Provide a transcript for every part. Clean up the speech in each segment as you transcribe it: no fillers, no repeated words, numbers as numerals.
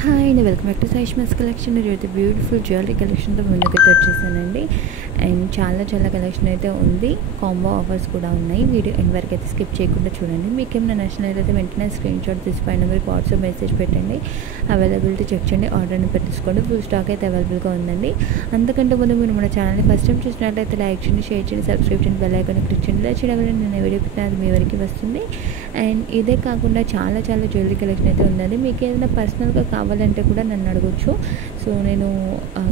Hi అండి, welcome back to సైష్మాస్ collection. ఈరోజు beautiful jewellery కలెక్షన్తో ముందుకైతే వచ్చేసానండి. అండ్ చాలా కలెక్షన్ అయితే ఉంది. కాంబో ఆఫర్స్ కూడా ఉన్నాయి. వీడియో ఎండ్ వరకు అయితే స్కిప్ చేయకుండా చూడండి. మీకు ఏమైనా నచ్చినట్లయితే వెంటనే స్క్రీన్ షాట్ తీసి పైన నెంబర్కి వాట్సాప్ మెసేజ్ పెట్టండి. అవైలబిలిటీ చెక్ చేయండి, ఆర్డర్ని పెట్టేసుకోండి. ఫుల్ స్టాక్ అయితే అవైలబుల్గా ఉందండి. అంతకంటే ముందు మీరు మన ఛానల్ని ఫస్ట్ టైం చూసినట్లయితే లైక్ చేయండి, షేర్ చేయండి, సబ్స్క్రైబ్ చేయండి, బెల్ ఐకాన్ క్లిక్ చేయండి. ఇలా చేయడం వల్ల నేను వీడియో పెట్టిన అది మీ వరకు వస్తుంది. అండ్ ఇదే కాకుండా చాలా జ్యువెలరీ కలెక్షన్ అయితే ఉందండి. మీకు ఏదైనా పర్సనల్గా కావాలంటే కూడా నన్ను అడగొచ్చు. సో నేను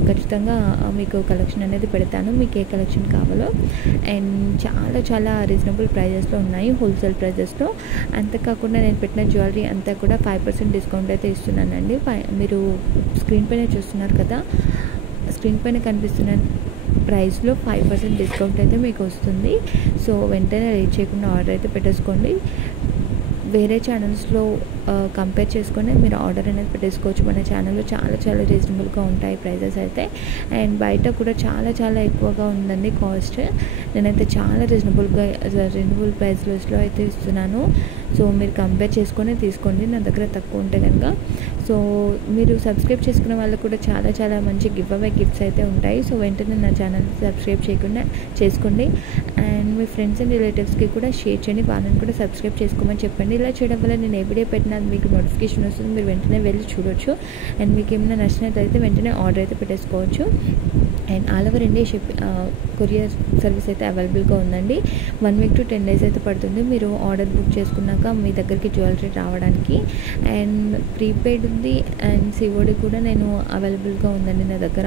ఖచ్చితంగా మీకు కలెక్షన్ అనేది పెడతాను, మీకు ఏ కలెక్షన్ కావాలో. అండ్ చాలా రీజనబుల్ ప్రైజెస్లో ఉన్నాయి, హోల్సేల్ ప్రైజెస్లో. అంతేకాకుండా నేను పెట్టిన జ్యువెలరీ అంతా కూడా 5% డిస్కౌంట్ అయితే ఇస్తున్నానండి. మీరు స్క్రీన్ పైన చూస్తున్నారు కదా, స్క్రీన్ పైన కనిపిస్తున్న ప్రైస్లో 5% డిస్కౌంట్ అయితే మీకు వస్తుంది. సో వెంటనే రీచ్ చేయకుండా ఆర్డర్ అయితే పెట్టేసుకోండి. వేరే ఛానల్స్లో కంపేర్ చేసుకొని మీరు ఆర్డర్ అనేది పెట్టేసుకోవచ్చు. మన ఛానల్లో చాలా రీజనబుల్గా ఉంటాయి ప్రైజెస్ అయితే. అండ్ బయట కూడా చాలా ఎక్కువగా ఉందండి కాస్ట్. నేనైతే చాలా రీజనబుల్ ప్రైస్లో అయితే ఇస్తున్నాను. సో మీరు కంపేర్ చేసుకొని తీసుకోండి, నా దగ్గర తక్కువ ఉంటే కనుక. సో మీరు సబ్స్క్రైబ్ చేసుకున్న వాళ్ళకు కూడా చాలా మంచి గివ్ అవే గిఫ్ట్స్ అయితే ఉంటాయి. సో వెంటనే నా ఛానల్ని సబ్స్క్రైబ్ చేసుకోండి. అండ్ మీ ఫ్రెండ్స్ అండ్ రిలేటివ్స్కి కూడా షేర్ చేయండి, వాళ్ళని కూడా సబ్స్క్రైబ్ చేసుకోమని చెప్పండి. ఇలా చేయడం వల్ల నేను ఏ వీడియో పెట్టినా మీకు నోటిఫికేషన్ వస్తుంది, మీరు వెంటనే వెళ్ళి చూడొచ్చు. అండ్ మీకు ఏమైనా నచ్చినట్లయితే వెంటనే ఆర్డర్ అయితే పెట్టేసుకోవచ్చు. And all over India courier service అయితే అవైలబుల్గా ఉందండి. 1 week to 10 days అయితే పడుతుంది మీరు ఆర్డర్ బుక్ చేసుకున్నాక మీ దగ్గరికి జ్యువెలరీ రావడానికి. అండ్ ప్రీపెయిడ్ ఉంది అండ్ సిఓడి కూడా నేను అవైలబుల్గా ఉందండి నా దగ్గర.